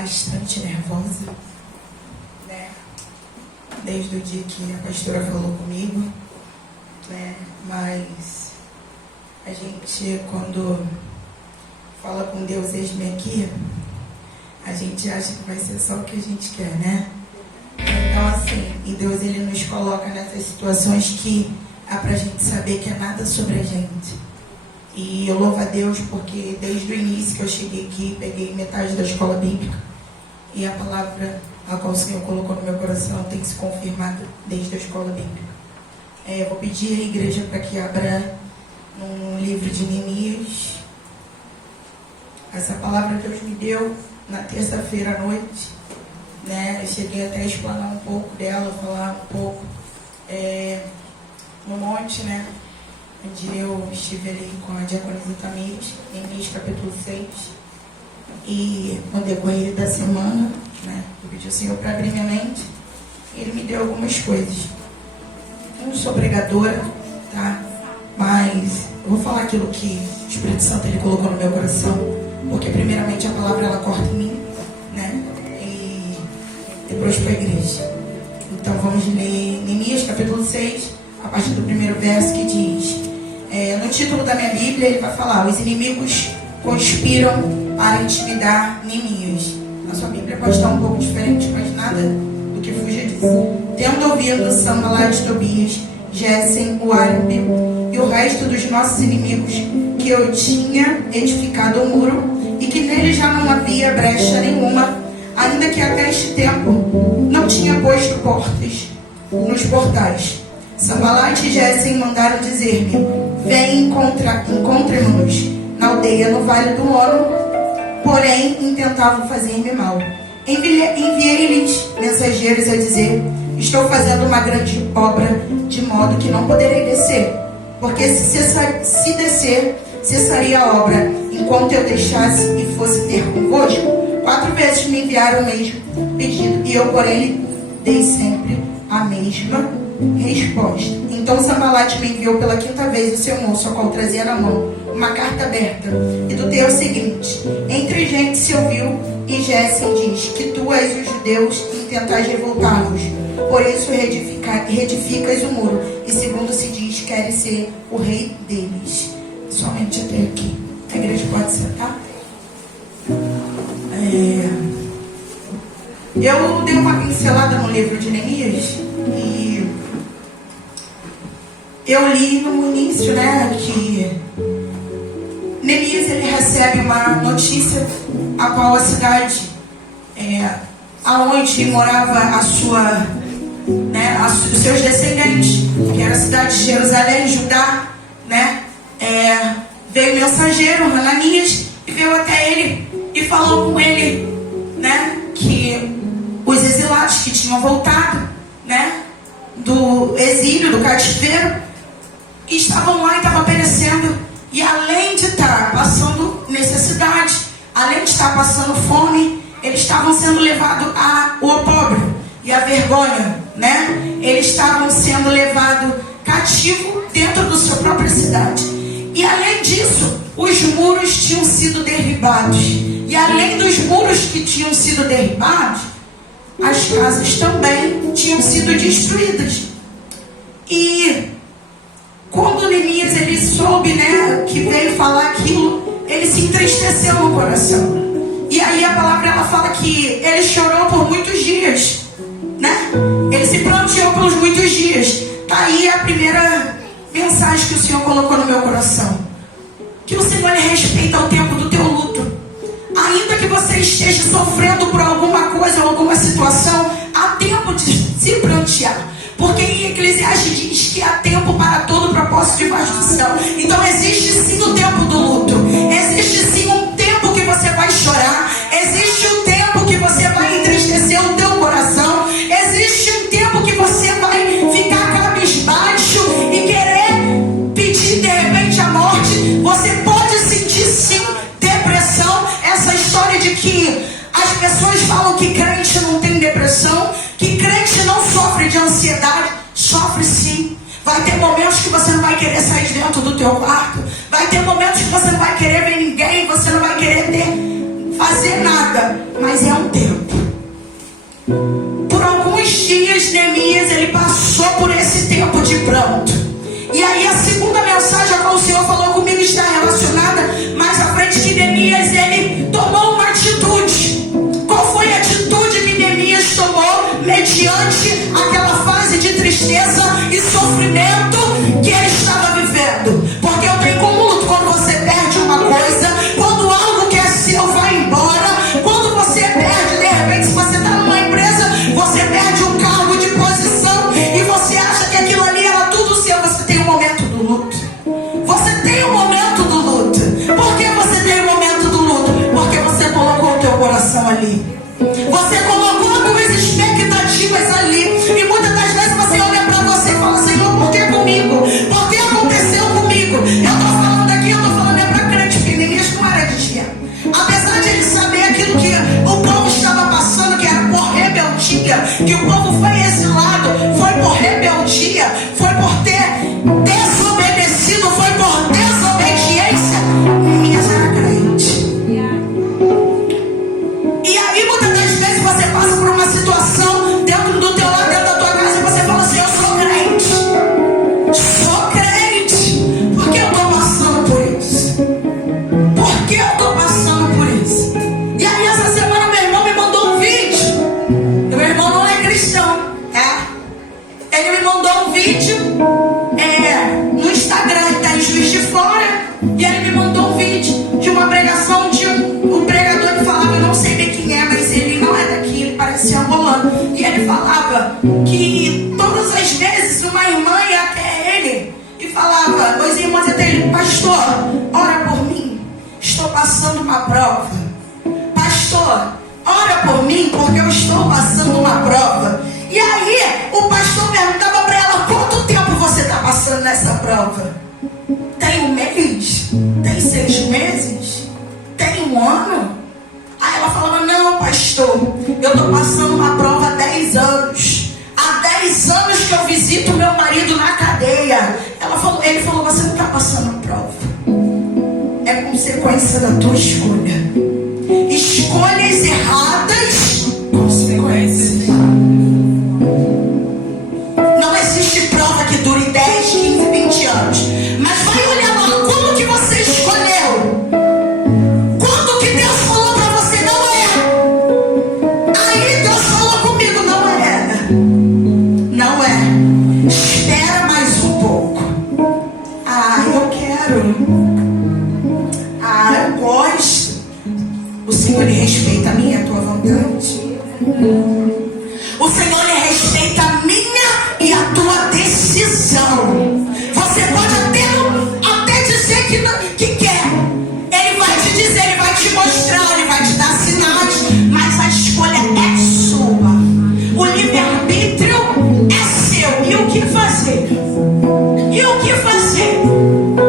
bastante nervosa, né? Desde o dia que a pastora falou comigo, né? Mas a gente, quando fala com Deus, eis-me aqui, a gente acha que vai ser só o que a gente quer, né? Então, assim, e Deus, Ele nos coloca nessas situações que há pra gente saber que é nada sobre a gente. E eu louvo a Deus porque desde o início que eu cheguei aqui, peguei metade da escola bíblica e a palavra a qual o Senhor colocou no meu coração tem se confirmado desde a escola bíblica. Eu vou pedir à igreja para que abra num livro de Neemias. Essa palavra Deus me deu na terça-feira à noite, né? Eu cheguei até a explanar um pouco dela, falar um pouco no monte, né? Onde eu estive ali com a diaconisa Tamires, em Neemias capítulo 6. E no decorrer da semana, né, eu pedi ao Senhor para abrir minha mente. E Ele me deu algumas coisas. Eu não sou pregadora, tá? Mas eu vou falar aquilo que o Espírito Santo Ele colocou no meu coração. Porque primeiramente a palavra ela corta em mim, né? E depois para a igreja. Então vamos ler Neemias capítulo 6, a partir do primeiro verso, que diz... no título da minha Bíblia ele vai falar: os inimigos conspiram para intimidar Neemias. A sua Bíblia pode estar um pouco diferente, mas nada do que fuja disso. Tendo ouvido Sanbalat, Tobias, Gesem, o árabe e o resto dos nossos inimigos, que eu tinha edificado um muro e que nele já não havia brecha nenhuma, ainda que até este tempo não tinha posto portas nos portais, Sanbalat e Gesem mandaram dizer-me: vem, encontre-nos na aldeia no Vale do Ono. Porém, intentavam fazer-me mal. Enviei-lhes mensageiros a dizer: estou fazendo uma grande obra, de modo que não poderei descer. Porque se descer, cessaria a obra, enquanto eu deixasse e fosse ter convosco. 4 vezes me enviaram o mesmo pedido, e eu, porém, dei sempre a mesma resposta. Então Sanbalat me enviou pela 5ª vez o seu moço, ao qual trazia na mão uma carta aberta, e do teu seguinte: entre gente se ouviu, e Gesem diz que tu és os judeus e tentais revoltar-vos, por isso reedificas o muro, e segundo se diz, queres ser o rei deles. Somente até aqui. A igreja pode sentar? Eu dei uma pincelada no livro de Neemias e eu li no início, né, que Neemias ele recebe uma notícia a qual a cidade aonde morava os seus descendentes, que era a cidade de Jerusalém, Judá, né, veio o mensageiro Hananias e veio até ele e falou com ele, né, que os exilados que tinham voltado, né, do exílio, do cativeiro, estavam lá e estavam perecendo. E além de estar passando necessidade, além de estar passando fome, eles estavam sendo levados ao opróbrio e à vergonha, né? Eles estavam sendo levados cativo dentro da sua própria cidade. E além disso, os muros tinham sido derribados. E além dos muros que tinham sido derribados, as casas também tinham sido destruídas. E quando Neemias ele soube, né, que veio falar aquilo, ele se entristeceu no coração. E aí a palavra ela fala que ele chorou por muitos dias, né? Ele se pranteou por muitos dias. Tá aí a primeira mensagem que o Senhor colocou no meu coração: que o Senhor ele respeita o tempo do teu luto. Ainda que você esteja sofrendo por alguma coisa ou alguma situação, há tempo de se prantear. Porque em Eclesiastes diz que há tempo para todo propósito debaixo do céu. Então existe sim o tempo do luto. Existe sim um tempo que você vai chorar. Existe um tempo que você vai entristecer o teu coração. Existe um tempo que você vai ficar cabisbaixo e querer pedir de repente a morte. Você pode sentir sim depressão. Essa história de que as pessoas falam que crente não tem depressão, que crente não sofre de ansiedade. Sofre sim. Vai ter momentos que você não vai querer sair de dentro do teu quarto. Vai ter momentos que você não vai querer ver ninguém. Você não vai querer fazer nada. Mas é um ali. Você colocou algumas expectativas ali. E muitas das vezes você olha para você e fala: Senhor, por que comigo? Por que aconteceu comigo? Eu estou falando aqui, eu estou falando para crente, porque Neemias não era de dia. Apesar de ele saber aquilo que o povo estava passando, que era por rebeldia, que o povo foi exilado, foi por rebeldia, foi por ter desobedecido, foi por desobediência. Neemias era crente. E aí muitas das vezes você passa por uma situação dentro do teu lar, dentro da tua casa, e você fala assim: eu sou crente. Sou crente. Por que eu estou passando por isso? Por que eu estou passando por isso? E aí essa semana meu irmão me mandou um vídeo. Meu irmão não é cristão, ele me mandou um vídeo no Instagram, ele está em Juiz de Fora. E ele me mandou um vídeo de uma pregação de um pregador que falava, eu não sei bem quem é, mas ele não é daqui, ele parecia angolano. E ele falava que todas as vezes uma irmã ia até ele e falava, os irmãos iam até ele: pastor, ora por mim, estou passando uma prova. Pastor, ora por mim, porque eu estou passando uma prova. E aí o pastor perguntava para ela: quanto tempo você está passando nessa prova? Tem um mês? Tem 6 meses? Tem um ano? Aí ela falava: não, pastor, eu estou passando uma prova há 10 anos. Há 10 anos que eu visito meu marido na cadeia. Ele falou: você não está passando prova. É consequência da tua escolha. Escolhas erradas, consequências. Não existe prova que dure 10, 15, 20 anos. Mas vai olhar lá, como que você escolheu? Quando que Deus falou pra você: não é? Aí Deus falou comigo: não é. Não é. Espera mais um pouco. Eu quero. Eu gosto. O Senhor, ele respeita a minha e a tua vontade. O Senhor, ele respeita a minha e a tua decisão. Você pode até dizer que quer. Ele vai te dizer, ele vai te mostrar, ele vai te dar sinais, mas a escolha é sua. O livre-arbítrio é seu. E o que fazer? E o que fazer?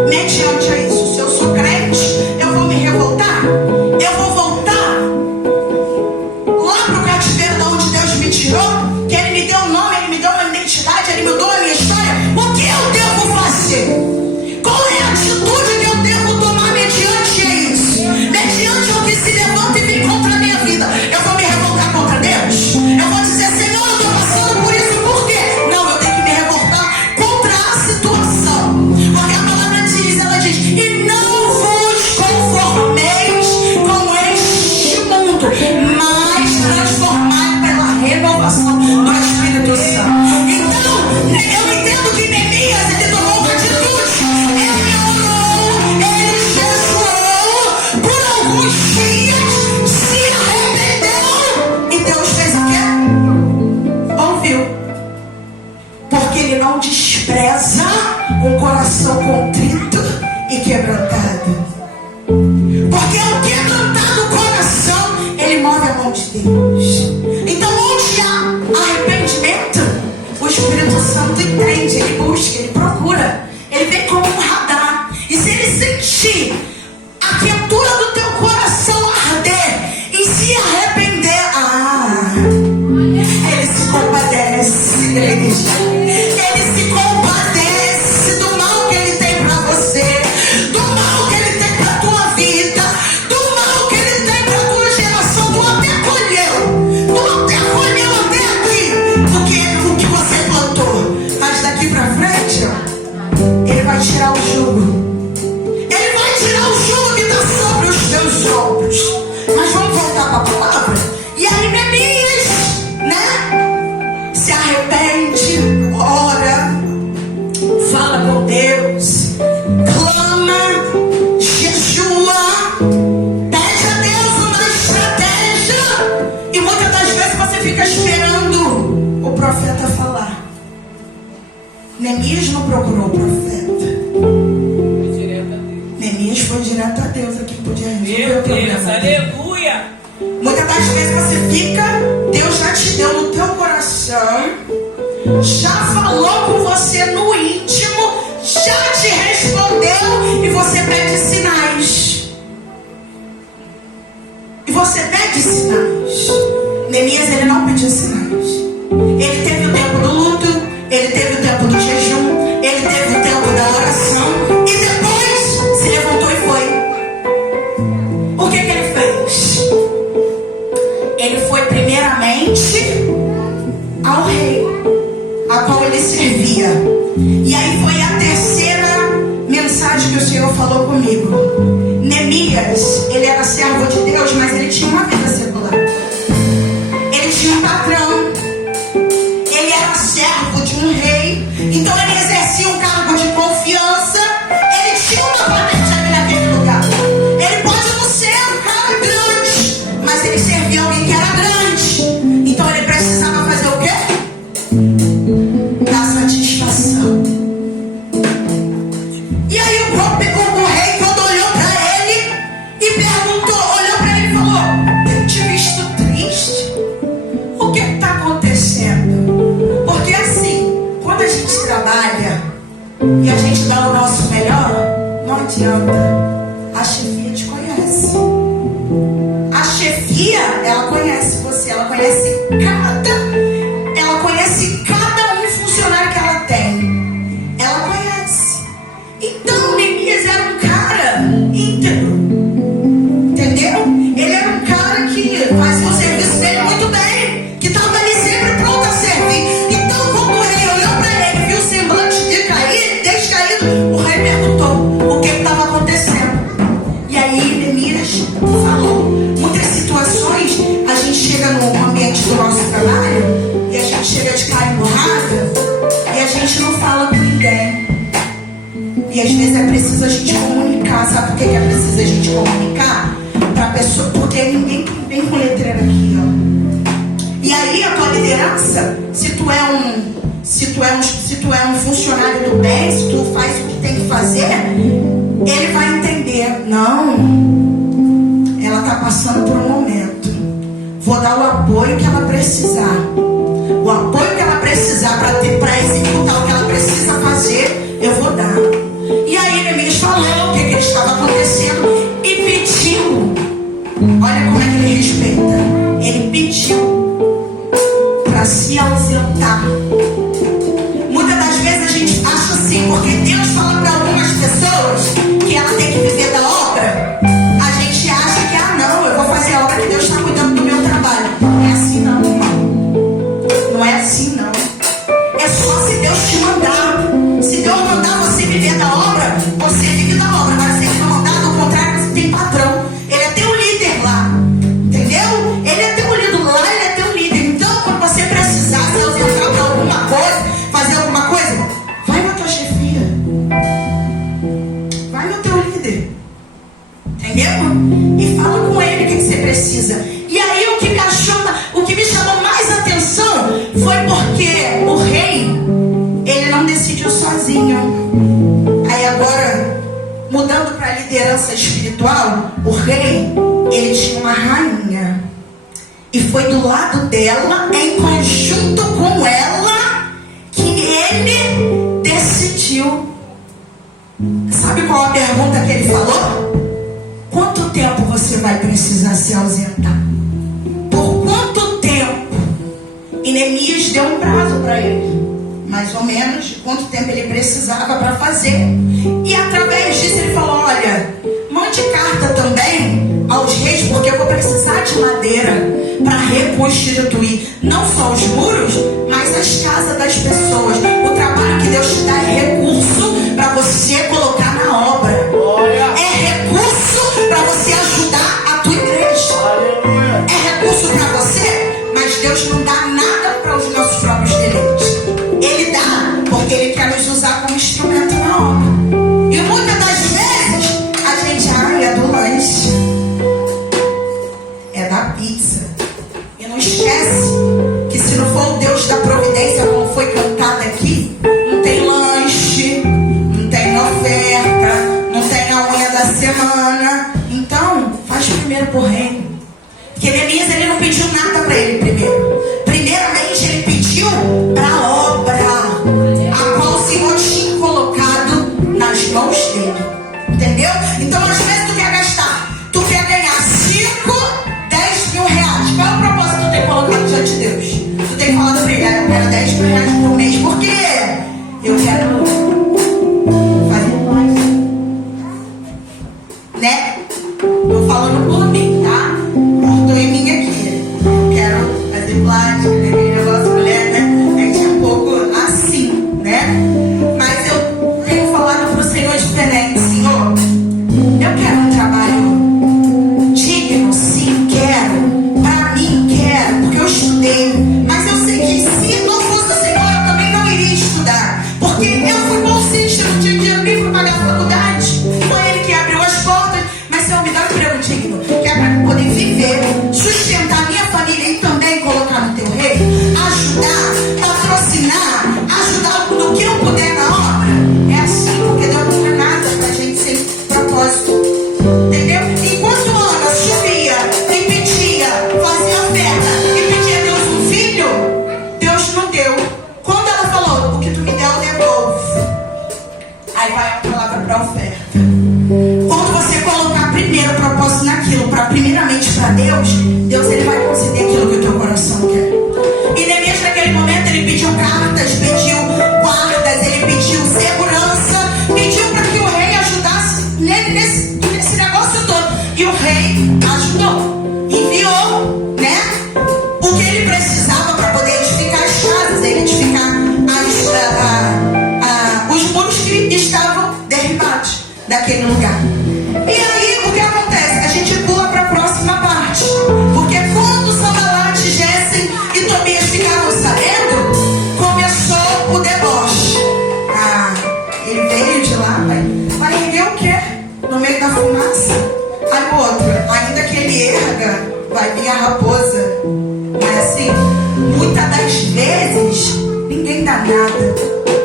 Mediante a isso, se eu sou crente, eu vou me revoltar? Eu vou voltar lá pro cativeiro de onde Deus me tirou? Que ele me deu um nome, ele me deu uma identidade, ele mudou a minha história. O que eu devo fazer? Qual é a atitude que eu devo tomar mediante isso? Mediante o que se levanta e vem contra a minha vida. Eu vou me revoltar contra Deus? Eu vou dizer: Senhor, eu estou passando por isso, por quê? Não, eu tenho que me revoltar contra a situação. Porque a palavra diz, ela diz: e não vos conformeis com este mundo, mas transformai pela renovação do Espírito Santo. Então, eu entendo que Neemias, ele tomou uma atitude. Ele orou, ele jejuou por alguns dias, se arrependeu, e Deus fez o quê? Ouviu. Porque ele não despreza um coração contrito e quebrantado. Porque o quebrantado coração, ele move a mão de Deus. Então, onde há arrependimento, o Espírito Santo entende, ele busca, ele procura, ele vem como um radar. E se ele sentir a quentura do teu coração arder e se arrepender, ele se compadece, igreja. Ele se compadece do mal que ele tem pra você, do mal que ele tem pra tua vida, do mal que ele tem pra tua geração. Tu até colheu até aqui o que você plantou, mas daqui pra frente, ele vai tirar o jugo. Ele vai tirar o jugo que está sobre os teus ombros. Mas vamos voltar para a palavra. E aí Neemias, se arrepende, ora, fala com Deus, clama, jejua, pede a Deus uma estratégia. E muitas das vezes você fica esperando o profeta falar. Neemias não procurou o profeta. Neemias foi direto a Deus, aqui podia resolver o problema. Aleluia! Muitas das vezes você fica, Deus já te deu no teu coração, já falou com você no íntimo, já te respondeu e você pede sinais. E você pede sinais. Neemias, ele não pediu sinais. Ele teve o tempo do luto, ele teve o tempo do jejum, ele teve o tempo da oração e depois se levantou e foi. O que ele fez? Ele foi primeiramente ao rei, a qual ele servia. E aí foi a terceira mensagem que o Senhor falou comigo. Neemias, ele era servo de Deus, mas ele tinha uma vida secular. Ele tinha um patrão. Ele era servo de um rei. Então ele exercia um cargo de confiança. Ele tinha uma patente ali naquele lugar. Ele pode não ser um cara grande, mas ele servia alguém que era grande. Então ele precisava fazer o quê? Dar satisfação. E aí o rei, quando olhou para ele e perguntou, olhou para ele e falou: tenho te visto triste? O que está acontecendo? Porque assim, quando a gente trabalha e a gente dá o nosso melhor, não adianta. A chefia te conhece. A chefia, ela conhece você, ela conhece cada um funcionário que ela tem. Ela conhece. Então, Neemias era um cara íntegro. Entendeu? Ele era um cara que fazia o serviço dele muito bem, que estava ali sempre pronto a servir. Então, quando o rei olhou para ele, viu o semblante descaído, o rei perguntou o que estava acontecendo. E aí, Neemias falou. Muitas situações, a gente chega no ambiente do nosso trabalho e a gente chega de cara emburrada e a gente não fala com ninguém. E às vezes é preciso a gente comunicar. Sabe por que é preciso a gente comunicar? Para a pessoa, porque ninguém vem com letreiro aqui, ó. E aí a tua liderança, se tu é um funcionário do bem, se tu faz o que tem que fazer, ele vai entender. Não, ela está passando por um momento. Vou dar o apoio que ela precisar. O apoio que ela precisar para executar o que ela precisa fazer, eu vou dar. E aí Neemias falou o que estava acontecendo e pediu. Olha como é que ele respeita. Ele pediu para se ausentar. Muitas das vezes a gente acha assim, porque Deus fala para algumas pessoas que ela tem que viver da obra. A gente acha que, não, eu vou fazer a obra que Deus está cuidando do meu trabalho. Não é assim não, irmão. Não é assim não. É só se Deus te mandar. Se Deus mandar você viver da obra, você vive da obra. Agora, se Ele não mandar, do contrário, você tem patrão. Ele é teu líder lá. Entendeu? Ele é teu líder lá, ele é teu líder. Então, quando você precisar se ausentar para alguma coisa, fazer alguma coisa, vai na tua chefia. Vai no teu líder. Entendeu? E fala com ele o que você precisa. E aí o que me chamou mais atenção foi porque o rei, ele não decidiu sozinho. Aí agora, mudando para a liderança espiritual, o rei, ele tinha uma rainha. E foi do lado dela, em conjunto com ela, que ele decidiu. Sabe qual a pergunta que ele falou? Quanto tempo você vai precisar se ausentar? Por quanto tempo? E Neemias deu um prazo para ele, mais ou menos de quanto tempo ele precisava para fazer. E através disso ele falou: olha, mande carta também aos reis, porque eu vou precisar de madeira para reconstituir não só os muros, mas as casas das pessoas. O trabalho que Deus te dá é recurso para você colocar na obra. É recurso para você ajudar a tua igreja. É recurso para você, mas Deus não dá nada para os nossos próprios deleites. Ele dá porque Ele quer nos usar como instrumento na obra. E muitas das vezes a gente, é do lanche, é da pizza. E não esquece que se não for o Deus da providência, como foi cantado aqui, não tem lanche, não tem oferta, não tem a unha da semana. Então, faz primeiro por reino. Porque falando por mim, tá? Cortou em mim aqui. Eu quero fazer plástica, né? Aquele negócio, mulher, né? A gente é um pouco assim, né? Mas eu tenho falado pro Senhor diferente. Senhor, eu quero um trabalho digno, sim, quero. Pra mim, quero, porque eu estudei. Mas eu sei que se não fosse o Senhor, eu também não iria estudar. Porque eu fui bolsista, não tinha dinheiro nem para pagar a faculdade. Foi Ele que abriu as portas. Mas Senhor, me dá um emprego digno, que é para poder viver, sustentar minha família e também colocar no teu reino, ajudar, patrocinar, ajudar no que eu puder na obra. É assim, porque Deus não tem nada pra gente sem propósito. Entendeu? Enquanto Ana subia e pedia, fazia oferta e pedia a Deus um filho, Deus não deu. Quando ela falou, o que tu me deu, eu devolvo. Aí vai a palavra para oferta. Quando você colocar primeiro o propósito naquilo, primeiramente para Deus, Deus ele vai conceder aquilo que o teu coração quer. E Neemias naquele momento ele pediu cartas, pediu guardas, ele pediu segurança, pediu para que o rei ajudasse nele nesse negócio todo. E o rei ajudou, enviou, né? O que ele precisava para poder edificar as casas, ele edificar os muros que estavam derribados daquele lugar. E aí o que acontece? A gente pula para a próxima parte. Porque quando Sanbalate, Gessem e Tobias ficaram sabendo, começou o deboche. Ele veio de lá, vai erguer o quê? No meio da fumaça. Aí o outro, ainda que ele erga, vai vir a raposa. Não é assim? Muitas das vezes ninguém dá nada,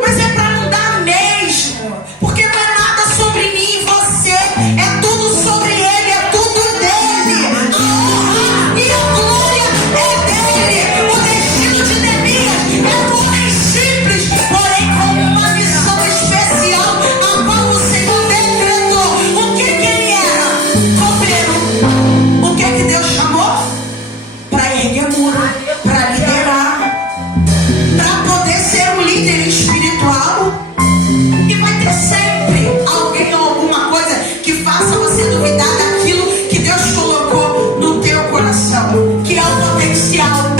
mas é para não dar mesmo, porque não é nada sobre mim e você, é tudo sobre Ele, é tudo dele. A honra e a glória é dele. O destino de Neemias é um homem simples, porém com uma missão especial, a qual o Senhor decretou. O que ele era? Copeiro. O que Deus chamou? Para erguer muro, para liderar, para poder ser um líder espiritual. E vai ter sempre alguém ou alguma coisa que faça você duvidar daquilo que Deus colocou no teu coração, que é o potencial.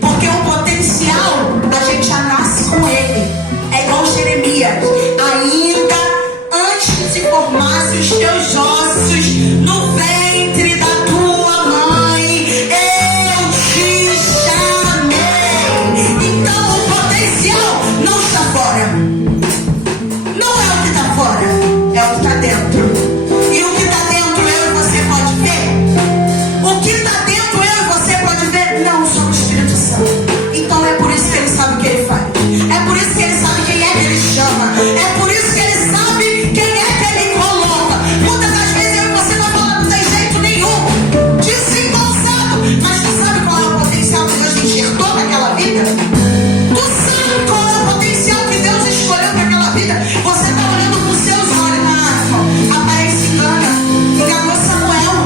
Porque o potencial a gente já nasce com ele. É igual Jeremias, ainda antes de se formasse os teus ossos no ventre da tua mãe, eu te chamei. Então o potencial não está fora. Não é o que está fora, é o que está dentro. E o que está dentro eu e você pode ver? O que está dentro eu e você pode ver? Não, só o Espírito Santo. Então é por isso que ele sabe o que ele faz. É por isso que ele sabe quem é que ele chama. É por isso que ele sabe quem é que ele coloca. Muitas das vezes eu e você não fala, não tem jeito nenhum, desengonçado. Mas tu sabe qual é o potencial que Deus enxertou naquela vida? Tu sabe qual é o potencial que Deus escolheu para aquela vida? Você está olhando com seus olhos. A aparência engana. Enganou Samuel.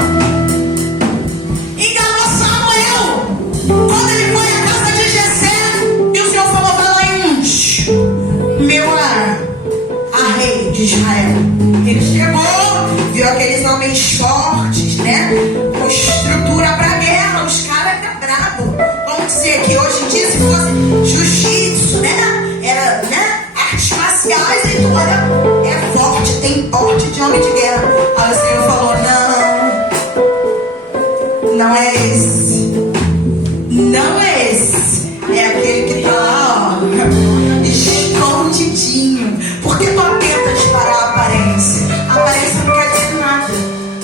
Enganou Samuel. Quando ele foi à casa de Jessé, e o Senhor falou, vai lá e unge meu a rei de Israel. Ele chegou, viu aqueles homens fortes, né? Com estrutura para guerra. Os caras eram bravos. Vamos dizer que hoje em dia, se fosse jiu-jitsu, né? Era, né? Artes marciais, e tu olha, é forte, tem porte de homem de guerra. Aí o Senhor falou, não é esse. Não é esse. É aquele que está lá, ó, escondidinho. Porque tu atentas para a aparência. A aparência não quer dizer nada.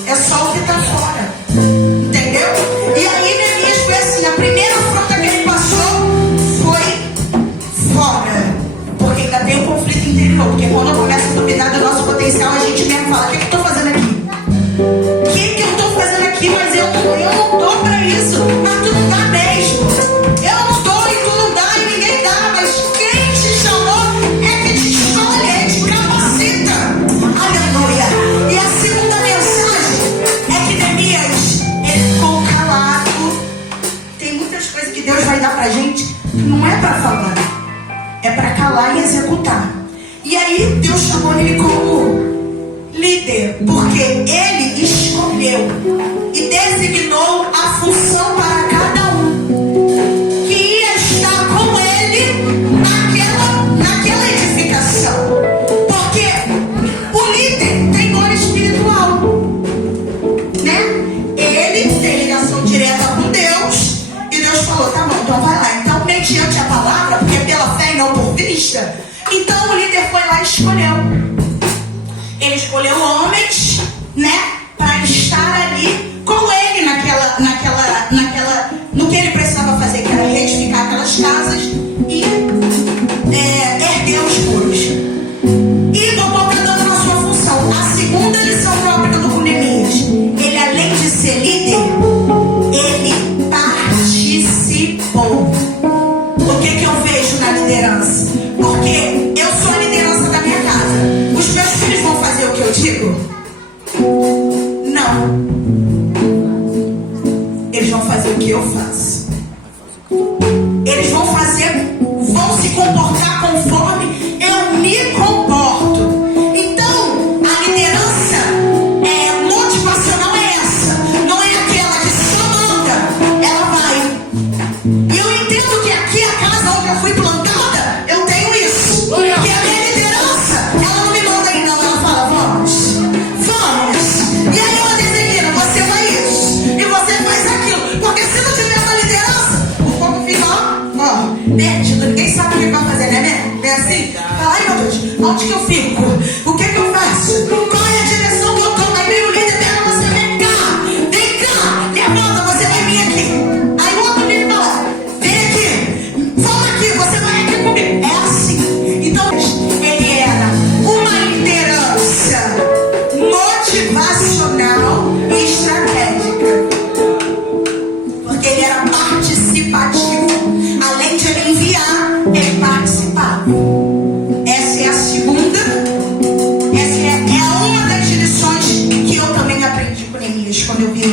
É só o que está fora. Entendeu? E aí Neemias foi assim, a primeira afronta que ele passou foi fora. Porque ainda tem um conflito interior. Porque quando começa a duvidar do nosso potencial, a gente mesmo fala, o que eu estou fazendo aqui? O que eu estou fazendo aqui? Mas eu não estou para isso. Mas tu não dá mesmo. Eu não dou e tu não dá e ninguém dá. Mas quem te chamou é que te escolhe, é te capacita. Aleluia. E a segunda mensagem é que Neemias, ele ficou calado. Tem muitas coisas que Deus vai dar pra gente, não é para falar, é para calar e executar. E aí Deus chamou ele como líder, porque ele escolheu. E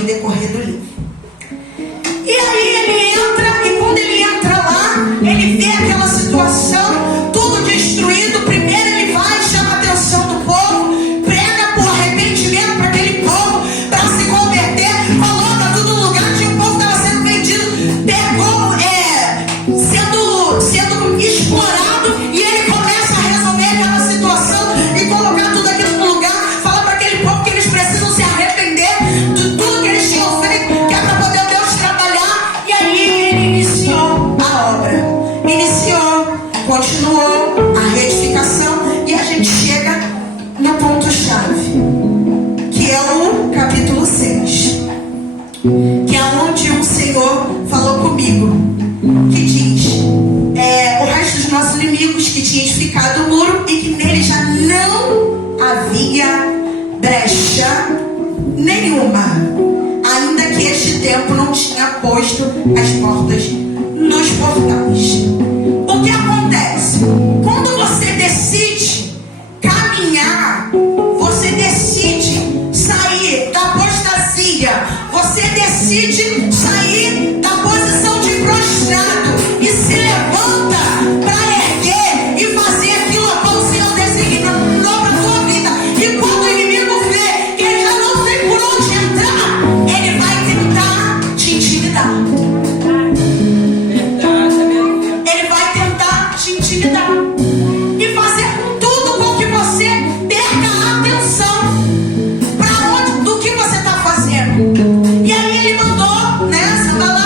no decorrer do livro. E aí ele entra, e quando ele entra lá, ele vê aquela situação, tudo destruído. Primeiro ele vai, chama a atenção do povo, prega por arrependimento para aquele povo, para se converter, coloca tudo no lugar. Tinha um povo que estava sendo vendido, sendo explorado, e ele começa a resolver aquela situação e colocar tudo aquilo no lugar. Fala para aquele povo que eles precisam se arrepender de tudo que eles tinham feito, que é para poder Deus trabalhar. E aí ele iniciou a obra, continuou a retificação, e a gente chega no ponto-chave, que é o capítulo 6, que é onde o Senhor falou comigo, que diz: o resto dos nossos inimigos, que tinha edificado o muro e que nele já não havia brecha nenhuma, ainda que este tempo não tinha posto as portas nos portais. O que acontece? Quando você decide caminhar, você decide sair da apostasia, você decide sair da posição de prostrado e se levanta para erguer e fazer aquilo como o Senhor designou para a sua vida. E quando o inimigo vê que ele já não tem por onde entrar, ele vai tentar te intimidar. Ele vai tentar te intimidar e fazer com tudo com que você perca a atenção do que você está fazendo. E aí ele mandou, Sanbalate,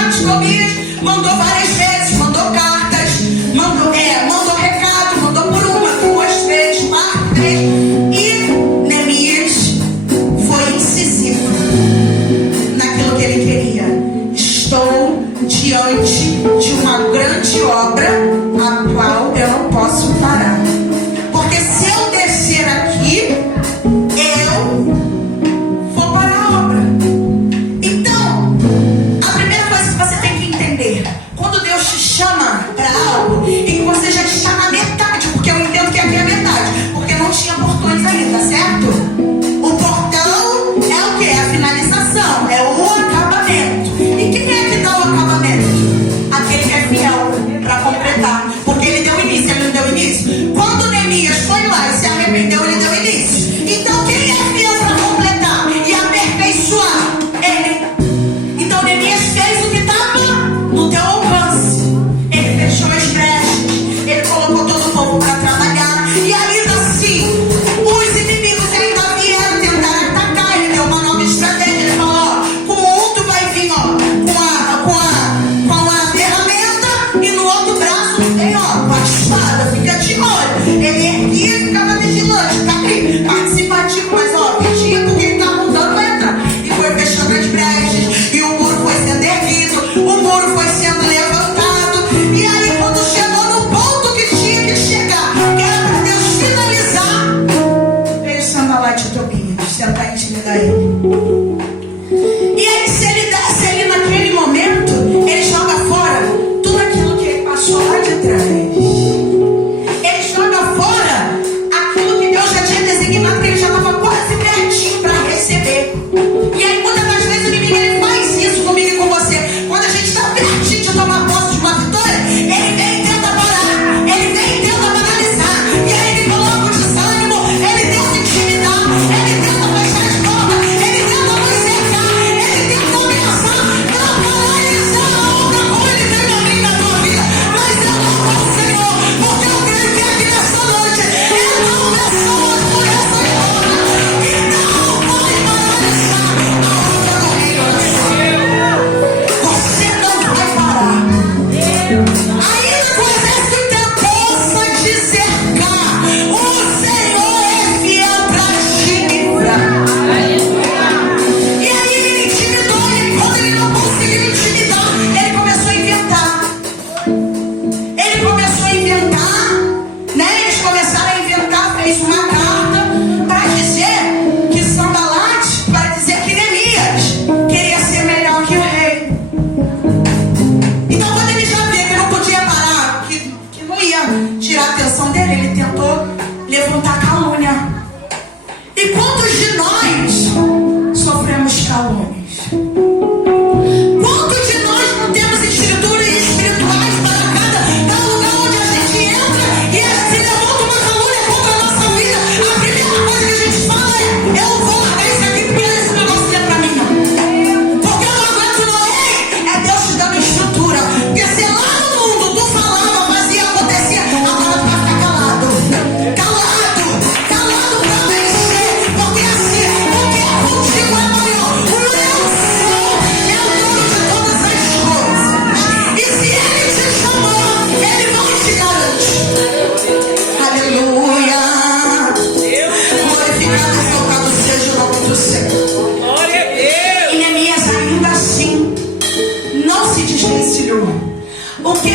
outro. O que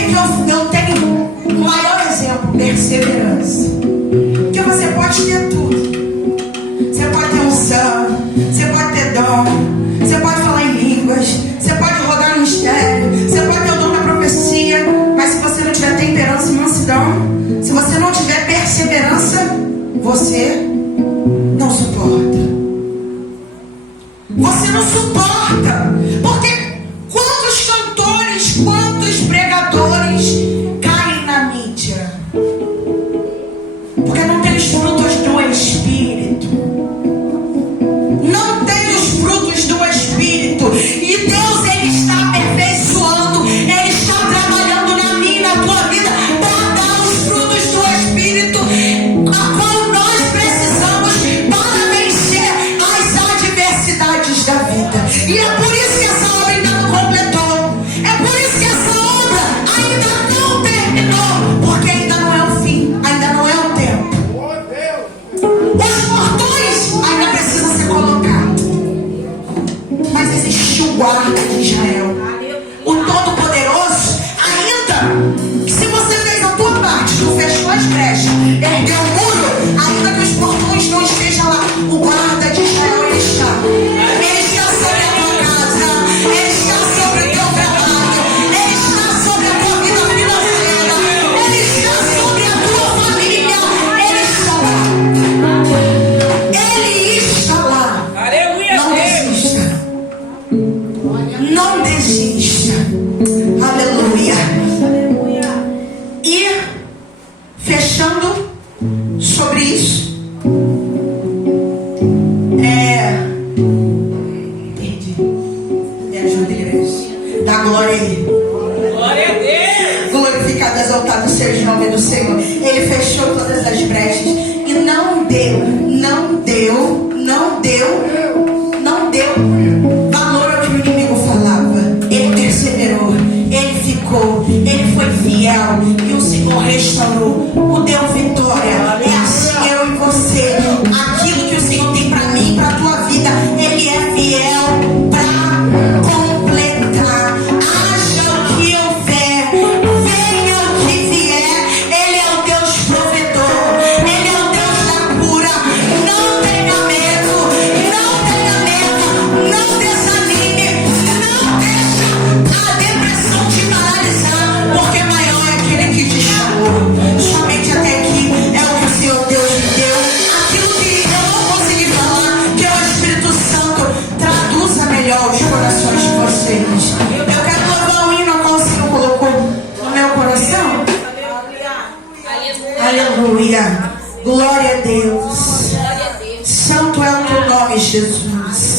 eu tenho? O maior exemplo: perseverança. Porque você pode ter tudo. Você pode ter unção, você pode ter dom, você pode falar em línguas, você pode rodar no mistério, você pode ter o dom da profecia, mas se você não tiver temperança e mansidão, se você não tiver perseverança, você não suporta. Você não suporta. Porque quantos cantores, quantos pregadores caem na mídia? Porque não tem os frutos do Espírito. Não tem os frutos do Espírito. E Deus, Ele está aperfeiçoando, Ele está trabalhando na minha e na tua vida para dar os frutos do Espírito, a qual nós precisamos para vencer as adversidades da vida. E é por isso que essa obra ainda não completou. É por isso que essa obra ainda não terminou. Porque ainda não é o fim, ainda não é o tempo. Os portões ainda precisam ser colocados. Mas existe o guarda de Israel, o Todo-Poderoso. Ainda, se você fez a tua parte, tu fechou as brechas, ergueu o muro, ainda que os portões não estejam lá, o guarda de Israel, ele está. Ele está sobre a tua casa, ele está sobre o teu trabalho, ele está sobre a tua vida financeira, ele está sobre a tua família, ele está lá. Ele está lá. Não desista. Não desista. Aleluia. E fechando sobre isso, perdi. Me ajuda, igreja. Dá glória aí. Glória a Deus. Glorificado, exaltado seja o nome do Senhor. Ele fechou todas as brechas e não deu valor ao que o inimigo falava. Ele perseverou, ele ficou, ele foi fiel e o Senhor restaurou, o deu vitória. É assim eu e você. Aquilo que o Senhor tem para mim, para a tua vida, Ele é fiel para completar. Haja o que houver, venha o que vier, Ele é o Deus provedor, Ele é o Deus da cura. Não tenha medo, não desanime, não deixa a depressão te paralisar, porque maior é aquele que te chamou. Somente até aqui é o que o Senhor Deus me deu. Aquilo que eu não consegui falar, que é o Espírito Santo, traduza melhor os corações de vocês. Eu quero louvar o hino a qual o Senhor colocou no meu coração. Aleluia. Glória a Deus. Santo é o teu nome, Jesus.